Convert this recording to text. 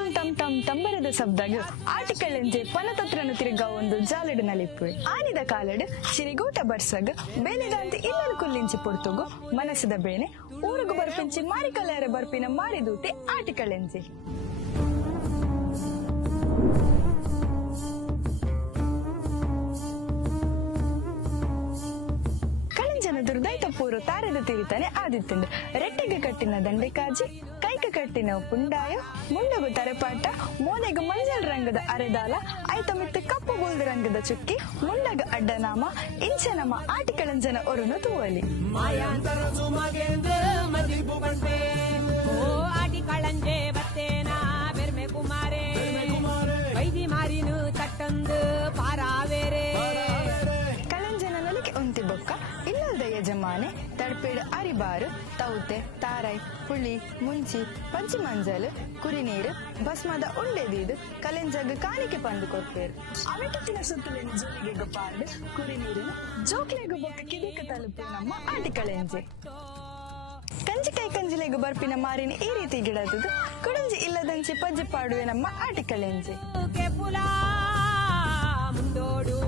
ಟಮ್ ಟಮ್ ಟಮ್ ಟಂಬರದ ಶಬ್ದಾಗ ಆಟಿಕಳೆಂಜೆ ಪನತತ್ರನು ತಿರುಗ ಒಂದು ಜಾಲಡ್ ನಲಿಪುವೆ ಆನಿದ ಕಾಲಡ್ ಸಿರಿಗೂಟ ಬರ್ಸಗ್ ಬೇನೆದಂತೆ ಇನ್ನೊಂದು ಕುಲ್ಲಿಂಚಿ ಪೊರ್ತುಗು ಮನಸ್ಸದ ಬೇನೆ ಊರುಗು ಬರ್ಪಿಂಚಿ ಮಾರಿಕಲ್ಲಾರ ಬರ್ಪಿನ ಮಾರಿದೂತಿ ಆಟಿಕಳೆಂಜೆ ದುರ್ದೈತ ಪೂರು ತಾರದ ತಿರಿತಾನೆ ಆದಿತ್ತಂದು ರೆಟ್ಟೆಗೆ ಕಟ್ಟಿನ ದಂಡೆ ಕಾಜಿ ಕೈಕ ಕಟ್ಟಿನ ಪುಂಡಾಯ ಮುಂಡಗು ತರಪಾಟ ಮೋನೆಗು ಮಂಜಲ್ ರಂಗದ ಅರೆದಾಲ ಐತ ಮಿತ್ತು ಕಪ್ಪು ಬೂಲ್ದ ರಂಗದ ಚುಕ್ಕಿ ಮುಂಡಗ ಅಡ್ಡನಾಮ ಇಂಚನಮ ಆಟಿಕಳಂಜನ ಒರುನು ತೂವಲಿ ಆಟಿಕಳಂಜೆ ಬತ್ತೇನಾ ಬೆರ್ಮೆ ಕುಮಾರೇ ವೈದಿ ಮಾರಿನು ತಟ್ಟಂದು ಪಾರಾವೇರೆ ಉಂತಿ ಬೊಕ್ಕ ಇಲ್ಲದ ಯಜಮಾನೆ ತಡ್ಪೇಡು ಅರಿಬಾರು ತೌತೆ ತಾರೈ ಹುಳಿ ಮುಂಚಿ ಪಂಚಿ ಮಂಜಲ್ ಕುರಿನೀರು ಭಸ್ಮದ ಉಂಡೆದೀದು ಕಲೆಂಜಗ್ ಕಾಣಿಕೆ ಪಂದು ಕೊಟ್ಟೇರು ಅವೆಟತ್ತಿನ ಸುತ್ತಲಿನ ಜೋಲಿಗೆ ಗೊಪ್ಪಾರ್ದು ಕುರಿನೀರಿನ ಜೋಕ್ಲೆಗು ಬೊಕ್ಕ ಕಿದಿಕ ತಲುಪು ನಮ್ಮ ಆಟಿಕಳೆಂಜೆ ಕಂಜಿಕೈ ಕಂಜಿಲೆಗು ಬರ್ಪಿನ ಮಾರಿನ ಈ ರೀತಿ ಗಿಡದುದು ಕುಡಂಜಿ ಇಲ್ಲದಂಚಿ ಪಜ್ಜಿ ಪಾಡುವೆ ನಮ್ಮ ಆಟಿಕಳೆಂಜೆ ಮುಂದೋಡು